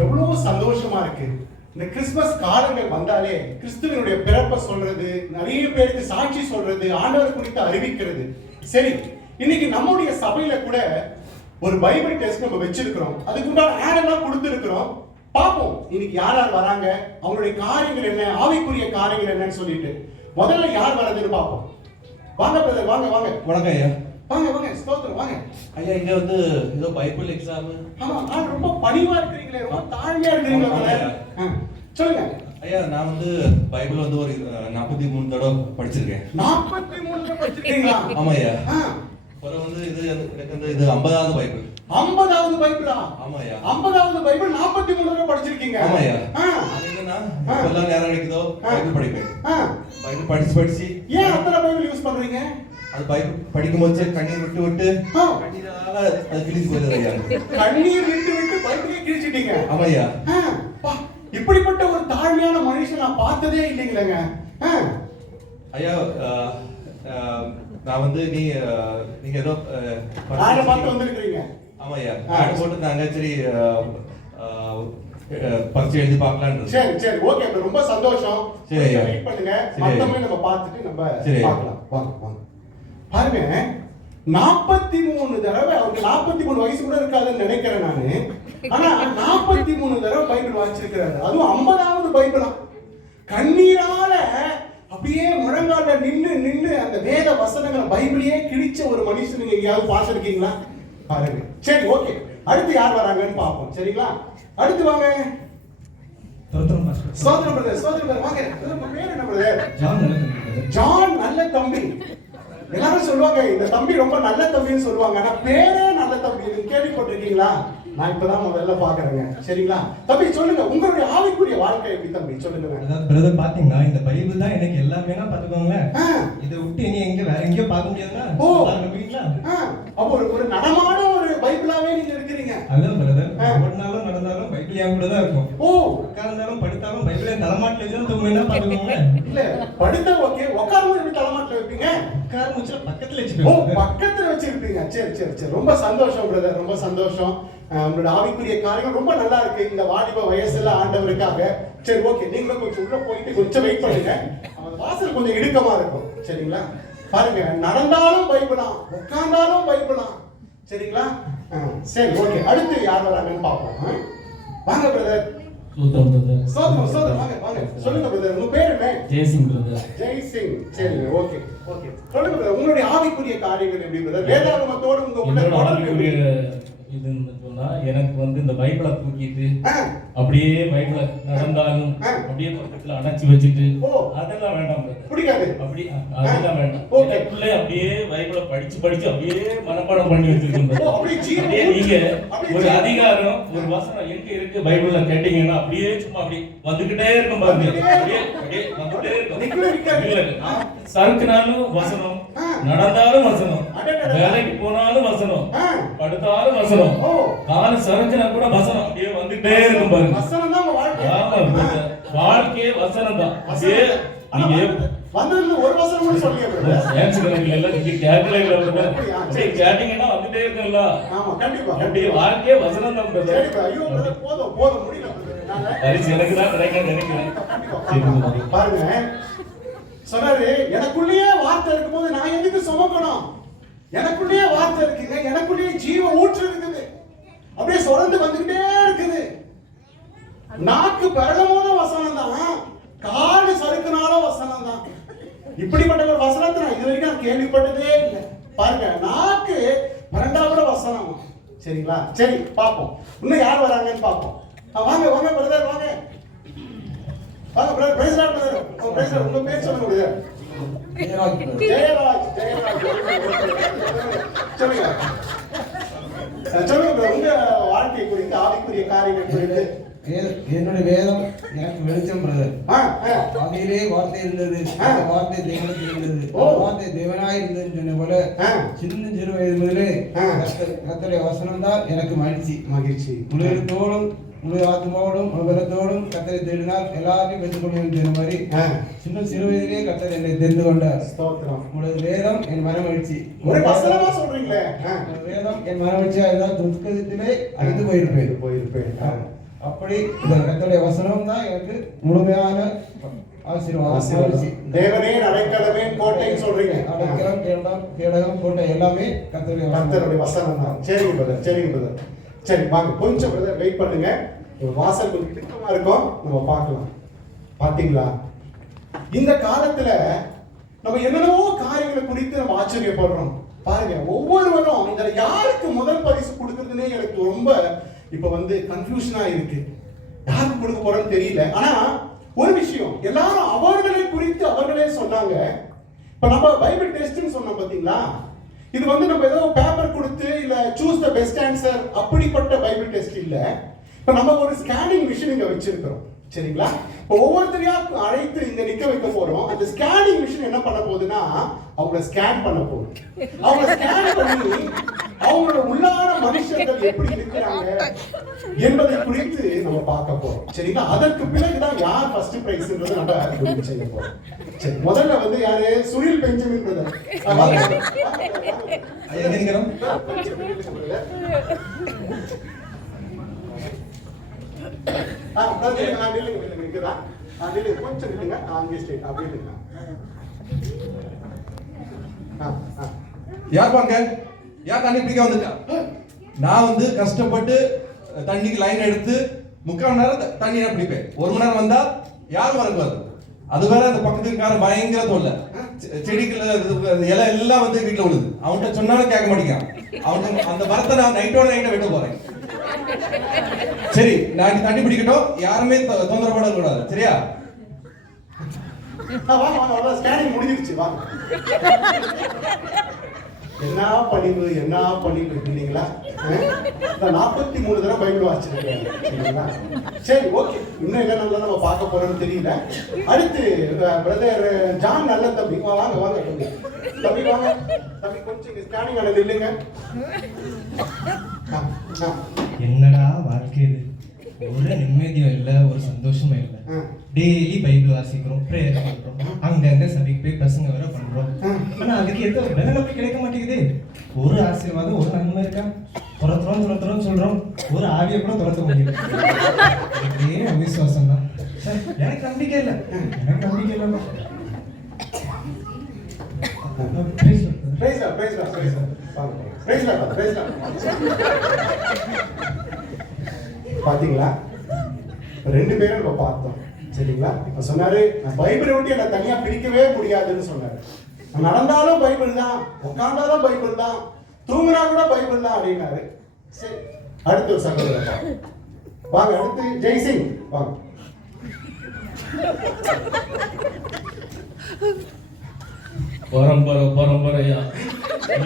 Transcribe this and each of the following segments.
எவ்வளவு சந்தோஷமா இருக்கு. இந்த கிறிஸ்துமஸ் காலங்கள் வந்தாலே கிறிஸ்துவனுடைய பிறப்பை சொல்றது, நிறைய பேருக்கு சாட்சி சொல்றது, ஆண்டவர் குறித்து அறிவிக்கிறது. சரி, இன்னைக்கு நம்முடைய சபையில கூட ஒரு பைபிள் டெஸ்ட் நம்ம வச்சிருக்கிறோம். அதுக்குண்டான ஆட் எல்லாம் கொடுத்துருக்கிறோம். பார்ப்போம் இன்னைக்கு யார் யார் வராங்க, அவங்களுடைய காரியங்கள் என்ன, ஆவிக்குரிய காரியங்கள் என்னன்னு சொல்லிட்டு முதல்ல யார் வரதுன்னு பார்ப்போம். வாங்க பிரதர், வாங்க வாங்க. வணக்கம் ஐயா. வாங்க வாங்க, ஸ்தோத்திரம், வாங்க ஐயா. இங்க வந்து ஏதோ பைபிள் எக்ஸாம். ஆமா, நான் ரொம்ப பணிவா இருக்கிறீங்களே, ரொம்ப தாழ்மையா இருக்கிறீங்களா? சொல்லுங்க ஐயா. நான் வந்து பைபிள் வந்து ஒரு 43 தடவை படிச்சிருக்கேன். 43 தடவை படிச்சிருக்கீங்களா? ஆமா ஐயா. அப்புறம் வந்து இது எனக்கு வந்து இது 50வது பைபிள். 50வது பைபிளா? ஆமா ஐயா. 50வது பைபிள் 43 தடவை படிச்சிருக்கீங்க? ஆமா ஐயா. அது என்னன்னா இப்பெல்லாம் நேரம் கிடைக்குதோ பைபிள் படிப்பேன். பைபிள் படிச்சு ஏன் அத்தனை பைபிள் யூஸ் பண்றீங்க? அது பைபிள் படிக்கும் போது கண்ணீர் விட்டு விட்டு கண்ணீரால அது கிழிஞ்சு போயிடுது ஐயா. கண்ணீர் விட்டு விட்டு பைபிளே கிழிச்சிட்டீங்க? ஆமா ஐயா. இப்படிப்பட்ட ஒரு தாழ்மையான மனுஷன் நான் பார்த்ததே இல்லைங்களேங்க. ஐயா நான் வந்து நீங்க ஏதோ ஆட பார்த்து வந்திருக்கீங்க? ஆமா ஐயா. ஆட் போட்டுட்டாங்க. சரி பரிச்சை எழுதி பார்க்கலாம்னு. சரி சரி, ஓகே, ரொம்ப சந்தோஷம். சரி ஐயா, வெயிட் பண்ணுங்க. மொத்தமே நம்ம பார்த்துட்டு நம்ம பார்க்கலாம். வாங்க வாங்க. பாருங்க, 43 தடவை, அவருக்கு 43 வயசு கூட இருக்காதுன்னு நினைக்கிறேன் நானு. ஆனா 43 தடவை பைபிள் வாசிச்சிருக்கிறாரு. அதுவும் 50வது பைபிளா. கண்ணீரால அப்படியே முழங்கால நின்னு அந்த வேத வசனங்களை பைபிளையே கிழிச்ச ஒரு மனுஷன் நீங்க எங்கேயாவது பார்த்திருக்கீங்களா? பாருங்க. சரி, ஓகே, அடுத்து யார் வராங்கன்னு பார்ப்போம். சரிங்களா? அடுத்து வாங்க. சோதரன் பிரதர், சோதரன் பிரதர் வாங்க. உங்க பேர் என்ன பிரதர்? ஜான் நல்ல தம்பி. எல்லாரும் சொல்லுவாங்க இந்த தம்பி ரொம்ப நல்ல தம்பின்னு சொல்லுவாங்க. ஆனா பேரே நல்ல தம்பி. நீங்க கேள்விப்பட்டிருக்கீங்களா? நான் இப்பதான் முதல்ல பாக்குறேங்க. சரிங்களா தம்பி, சொல்லுங்க உங்களுடைய ஆவிக்குரிய வாழ்க்கை எப்படி தம்பி, சொல்லுங்க. அதாவது பிரதர் பாத்தீங்கன்னா இந்த பைபிள் தான் எனக்கு எல்லாமே பாத்துக்கோங்க. இதை விட்டு இனி எங்க வேற எங்கேயும் பார்க்க முடியாதுன்னா வீட்டுல அப்போ ஒரு நடமான ஒரு பைபிளாவே நீங்க இருக்கிறீங்க. அதான் பிரதர், ஓடினாலும் நடந்தாலும் பைபிள் என் கூட தான் இருக்கும். உட்கார்ந்தாலும் படுத்தாலும் பைபிளை தலைமாட்டில வச்சு தூங்கினா பாத்துக்கோங்க. இல்ல படுத்தா ஓகே, உட்காரும் எப்படி தலைமாட்டில வைப்பீங்க? உட்கார முடிச்சா பக்கத்துல வச்சுப்பீங்க. பக்கத்துல வச்சிருப்பீங்க. சரி சரி சரி, ரொம்ப சந்தோஷம் பிரதர், ரொம்ப சந்தோஷம். உங்களோட ஆவிக்குரிய காரியம் ரொம்ப நல்லா இருக்கு இந்த வாலிப வயசுல ஆண்டவருக்காக. சரி, ஓகே, நீங்களும் கொஞ்சம் உள்ள போயிட்டு கொஞ்சம் வெயிட் பண்ணுங்க. அந்த வாசல் கொஞ்சம் இடுக்கமா இருக்கும். சரிங்களா? பாருங்க, நடந்தாலும் பைபிளா, உட்கார்ந்தாலும் பைபிளா. சரிங்களா? சரி, ஓகே, அடுத்து யார் வராங்கன்னு பார்ப்போம். வாங்க பிரதர். சோதரம் சோதரம், வாங்க வாங்க. சொல்லுங்க பிரதர், உங்க பேர் என்ன? ஜெய்சிங் பிரதர். ஜெய்சிங். சரி, ஓகே ஓகே. சொல்லுங்க பிரதர், உங்களுடைய ஆவிக்குரிய காரியங்கள் எப்படி பிரதர்? வேதாகமத்தோடு உங்க உள்ள இதுன்னு சொன்னா எனக்கு வந்து இந்த பைபிளை தூக்கிட்டு அப்படியே பைபிளை நடந்தாலும் அப்படியே பக்கத்துல அடைச்சி வச்சுட்டு அதெல்லாம் வேண்டாம், பிடிக்காது. அப்படி அதெல்லாம் வேண்டாம். எனக்குள்ளே அப்படியே பைபிளை படிச்சு படிச்சு அப்படியே மனப்பாடம் பண்ணி வச்சிருக்கேன். அப்படியே நீங்க ஒரு அதிகாரம் ஒரு வசனம் எங்க இருக்கு பைபிள்ல கேட்டீங்கன்னா அப்படியே சும்மா அப்படி வந்துகிட்டே இருக்கும் பாருங்க. அப்படியே அப்படியே வந்துகிட்டே இருக்கும். சறுக்குனாலும் வசனம், நடந்தாலும் வசனம், வேலைக்கு போனாலும் வசனம், படுத்தாலும் வசனம், கால சரஞ்சினா கூட வசனம் அப்படியே வந்துட்டே இருக்கும் பாருங்க. வசனம் தான் வாழ்க்கை. ஆமா, வாழ்க்கையே வசனம் தான். அப்படியே நீங்க வந்ததுல ஒரு வசனம் கூட சொல்லுங்க. சயின்ஸ் கணக்குல எல்லாம் நீங்க கேட்கல இல்ல, சரி கேட்டிங்கன்னா வந்துட்டே இருக்கும்ல. ஆமா, கண்டிப்பா. அப்படியே வாழ்க்கையே வசனம் தான். சரி, ஐயோ போதும் போதும், முடியல. பரிசு எனக்கு தான் கிடைக்கும் நினைக்கிறேன். பாருங்க, சொன்னாரு எனக்குள்ளேயே வார்த்தை இருக்கும்போது நான் எதுக்கு சுமக்கணும்? எனக்குள்ளேயே வார்த்தை இருக்குங்க, எனக்குள்ளேயே ஜீவ ஊற்று இருக்குது, அப்படியே சுரந்து வந்துகிட்டே இருக்குது. நாக்கு பரலமான வசனம் தான், காடு சறுக்குனாலும் வசனம் தான். இப்படிப்பட்ட ஒரு வசனத்தை நான் இது வரைக்கும் கேள்விப்பட்டதே இல்லை. பாருங்க, நாக்கு பரண்டாவிட வசனம். சரிங்களா? சரி, பார்ப்போம் இன்னும் யார் வராங்கன்னு பார்ப்போம். வாங்க வாங்க பிரதர், வாங்க வாங்க brother. Praise lord brother. Praise lord. உங்க பேர் சொல்லுங்க பிரதர். ஜெயராஜ். ஜெயராஜ். சொல்லுங்க சொல்லுங்க, உங்க வாழ்க்கை குறித்து ஆவிக்குரிய காரியங்கள் குறித்து. என்னுடைய வேதம் எனக்கு வெளிச்சம் பிரதர். அதிலே வார்த்தை இருந்தது, அந்த வார்த்தை தேவனுக்கு இருந்தது, வார்த்தை தேவனாய் இருந்ததுன்னு சொன்ன போல சின்ன சிறு வயது முதலே கர்த்தருடைய வசனம் தான் எனக்கு மகிழ்ச்சி. முழு எழுத்தோடும் முழு ஆத்மாவோடும் முழு பலத்தோடும் கர்த்தரை தேடினால் எல்லாத்தையும் பெற்றுக்கொள்ளும் மாதிரி சின்ன சிறு வயதிலே கர்த்தர் என்னை தெரிந்து கொண்டார். உங்களது வேதம் என் மனமகிழ்ச்சி. சொல்றீங்களே, வேதம் என் மனமகிழ்ச்சியா இருந்தால் துக்கத்திலே அழிந்து போயிருப்பேன். அப்படி இந்த கர்த்தருடைய வசனம் தான் எனக்கு முழுமையான ஆசீர்வாதம். தேவனே அடைக்கலமே கோட்டைன்னு சொல்றீங்க. அடைக்கலம், கேடகம், கோட்டை எல்லாமே கர்த்தருடைய வசனம் தான். சரிங்க பிரதர், சரிங்க பிரதர். சரி வாங்க, கொஞ்சம் பிரதர் வெயிட் பண்ணுங்க. ஒரு வாசல் கொஞ்சம் திட்டமா இருக்கும், நம்ம பார்க்கலாம். பாத்தீங்களா, இந்த காலத்துல நம்ம என்னென்னவோ காரியங்களை குறித்து நம்ம ஆச்சரியப்படுறோம். பாருங்க, ஒவ்வொருவரும் இந்த யாருக்கு முதல் பரிசு கொடுக்கறதுன்னே எனக்கு ரொம்ப இப்ப கன்ஃபியூஷனா இருக்கு. யாருக்கு கொடுக்க போறோம்னு தெரியல. ஆனா ஒரு விஷயம், எல்லாரும் அவர்களை குறித்து அவர்களே சொன்னாங்க. இப்ப நம்ம பைபிள் டெஸ்ட்னு சொன்னோம் பாத்தீங்களா, இது நம்ம ஏதோ பேப்பர் கொடுத்து இல்ல சூஸ் த பெஸ்ட் ஆன்சர் அப்படிப்பட்ட பைபிள் டெஸ்ட் இல்ல. இப்ப நம்ம ஒரு ஸ்கேனிங் மிஷின் இங்க வச்சிருக்கிறோம், சரிங்களா? இப்போ ஒவ்வொருத்தரையா அழைத்து இங்க நிக்க வைக்க போறோம். அந்த ஸ்கேனிங் மிஷின் என்ன பண்ண போகுதுன்னா, அவங்கள ஸ்கேன் பண்ண போகுது. அவங்க ஸ்கேன் பண்ணி அவங்களோட உள்ளான மனுஷர்கள் எப்படி இருக்கிறாங்க என்பதை குறித்து நம்ம பார்க்க போறோம், சரிங்களா? அதற்கு பிறகுதான் யார் ஃபர்ஸ்ட் பிரைஸ்ன்றதை நம்ம முடிவு செய்ய போறோம். சரி, முதல்ல யாரு? Sunil Benjamin brother. கொஞ்சம் நில்லுங்க, அங்கே ஸ்ட்ரைட் அப்படியே நில்லுங்க. யார் பாங்க? யார் தண்ணி பிடிக்க வந்துட்டா? நான் கஷ்டப்பட்டு தண்ணிக்கு லைன் எடுத்து 3/4 மணி நேரம் தண்ணி பிடிப்பேன். 1 மணி நேரம் வந்தா யாரும் வரக்கூடாது. அது வேற அந்த பக்கத்துக்காரன் பயங்கர தொல்லை. செடிகள் இலை எல்லாம் வீட்டுல விழுது. அவன்கிட்ட சொன்னாலும் கேட்க மாட்டேங்கான். அவனுக்கு அந்த மரத்தை நான் நைட்டோட நைட்டை வெட்ட போறேன். சரி, நான் தண்ணி பிடிக்கட்டும், யாருமே தொந்தரவு பண்ணக்கூடாது, சரியா? ஸ்கேனிங் முடிஞ்சிருச்சு, வாங்க. என்ன பண்ணிட்டு இல்லைங்களா? 43 தடவை பைபிள் வாசிச்சிருக்கேன். சரி, ஓகே. இன்னும் என்ன நல்லா நம்ம பார்க்க போறோம்னு தெரியல. அடுத்து பிரதர் ஜான் நல்ல தம்பி, வாங்க வாங்க தம்பி வாங்க தம்பி, கொஞ்சம் ஸ்கேனிங் ஆனது இல்லைங்க. என்னடா வாழ்க்கை இது, ஒரு நிம்மதியும் இல்லை, ஒரு சந்தோஷமும் இல்லை. டெய்லி பைபிள் வாசிக்கிறோம், பிரேயர் பண்றோம், அங்கங்க சபைக்கு போய் பசங்க வேற பண்றோம். ஆனா அதுக்கு எந்த வேலை கிடைக்க மாட்டேங்குது. ஒரு ஆசீர்வாதம், ஒரு நன்மை இருக்கா? துரத்துறோம் சொல்றோம், ஒரு ஆவியை கூட துரத்த முடியல. இதே அவிசுவாசம் தான். எனக்கு நம்பிக்கை இல்லை. பாத்தீங்களா, 2 பேரும் நம்ம பார்த்தோம், சரிங்களா? இப்ப சொன்னாரு, நான் பைபிளை விட்டு என்ன தனியா பிரிக்கவே முடியாதுன்னு சொன்னாரு. நடந்தாலும் பைபிள் தான், உட்கார்ந்தாலும் பைபிள் தான், தூங்குனா கூட பைபிள் தான் அப்படின்னாரு. சரி, அடுத்த ஒரு சகோதரர் வாங்க. அடுத்து ஜெய்சிங் வாங்க. பரம்பரையா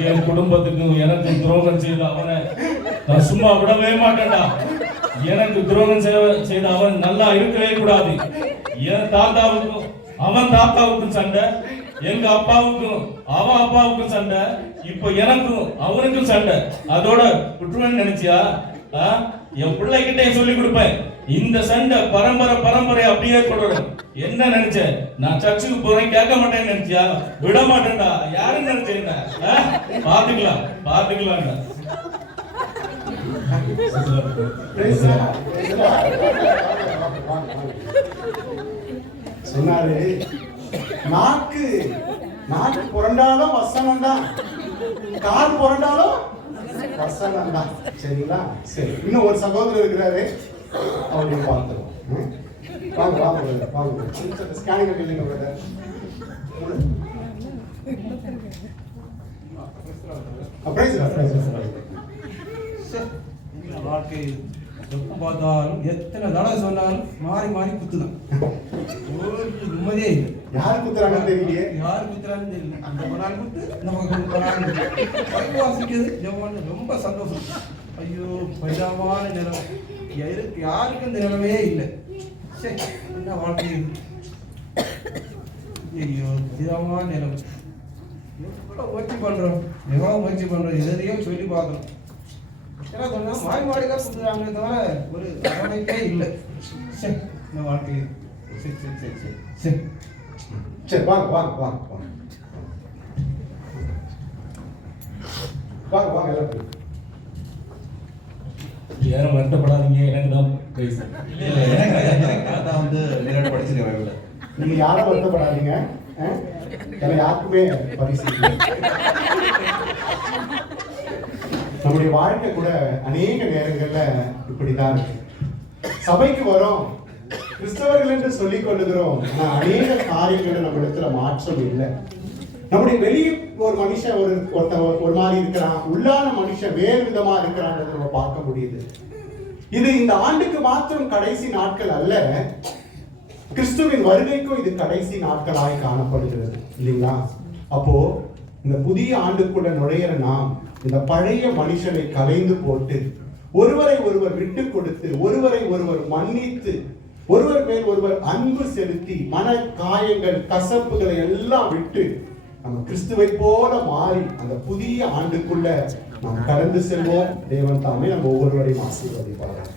என் குடும்பத்துக்கும் எனக்கு துரோகம் செய்த அவனை நான் சும்மா விடவே மாட்டேன்டா. எனக்கு துரோகம் செய்த அவன் நல்லா இருக்கவே கூடாது. என் தாத்தாவுக்கும் அவன் தாத்தாவுக்கும் சண்டை, எங்க அப்பாவுக்கும் அவன் அப்பாவுக்கும் சண்டை, இப்ப எனக்கும் அவனுக்கும் சண்டை. அதோட விட்டுருவேன்னு நினைச்சியா? என் பிள்ளைகிட்ட சொல்லி கொடுப்பேன், இந்த சண்டை பரம்பரை அப்படியே தொடரும். என்ன நினைச்ச? நான் சர்ச்சுக்கு போறேன் கேட்க மாட்டேன்னு நினைச்சியா? விட மாட்டேன்டா. யாரும் நினைச்சீங்க? பாத்துக்கலாம். சொன்னாரு, நாக்கு புரண்டாலும் வசனம் தான், கால் புரண்டாலும் வசனம் தான், சரிங்களா? சரி, இன்னும் ஒரு சகோதரர் இருக்கிறாரு, அவரையும் பார்த்துருவோம். வாங்க. ஸ்கேனிங் இல்லைங்க பிரதர். வாழ்க்கை எப்ப பார்த்தாலும் எத்தனை தடவை சொன்னாலும் மாறி குத்துதான். ஒரு நிம்மதியே இல்லை. யார் குத்துறாங்கன்னு தெரியலையே. யார் குத்துறாங்கன்னு தெரியல. அந்த நாள் குத்து நமக்கு வாசிக்கிறது ரொம்ப சந்தோஷம். ஐயோ, பரிதாபமான நிலம். யாருக்கும் இந்த நிலைமையே இல்லை. சரி, என்ன வாழ்க்கை இது? ஐயோ, பரிதாபமான நிலம். எவ்வளோ முயற்சி பண்றோம், எதையோ சொல்லி பார்க்கணும். ஏன்னா சொன்னா மாறி தான் கொடுத்துறாங்களே தவிர ஒரு அரவணைப்பே இல்லை. சரி, இந்த வாழ்க்கை. சரி, வாங்க எல்லாரும். யாரும் வருத்தப்படாதீங்க, எனக்கு தான் பிரைஸ். நான் தான் வந்து நீராட்டு படிச்சிருக்கேன் பைபிள்ல. நீங்க யாரும் வருத்தப்படாதீங்க, ஏன்னா யாருக்குமே பரிசு இல்லை. நம்முடைய வாழ்க்கை கூட அநேக நேரங்கள்ல இப்படிதான் இருக்கு. சபைக்கு வரோம், கிறிஸ்தவர்கள் என்று சொல்லிக் கொள்ளுகிறோம், ஆனா அநேக காரியங்கள் நம்ம இடத்துல மாற்றம் இல்லை. நம்முடைய வெளியே ஒரு மனுஷன் ஒரு மாதிரி இருக்கிறான், உள்ளான மனுஷன் வேறு விதமா இருக்கிறான்றதை நம்ம பார்க்க முடியுது. இது இந்த ஆண்டுக்கு மாத்திரம் கடைசி நாட்கள் அல்ல, கிறிஸ்துவின் வருகைக்கும் இது கடைசி நாட்களாய் காணப்படுகிறது இல்லைங்களா? அப்போ இந்த புதிய ஆண்டுக்குள்ள நுழையிற நாம் இந்த பழைய மனுஷனை கலைந்து போட்டு ஒருவரை ஒருவர் விட்டு கொடுத்து ஒருவரை ஒருவர் மன்னித்து ஒருவர் மேல் ஒருவர் அன்பு செலுத்தி மன காயங்கள் கசப்புகளை எல்லாம் விட்டு நம்ம கிறிஸ்துவை போல மாறி அந்த புதிய ஆண்டுக்குள்ள நாம் கடந்து செல்வோம். தேவன் தாமே நம்ம ஒவ்வொருவரையும் ஆசீர்வதிப்பார்கள்.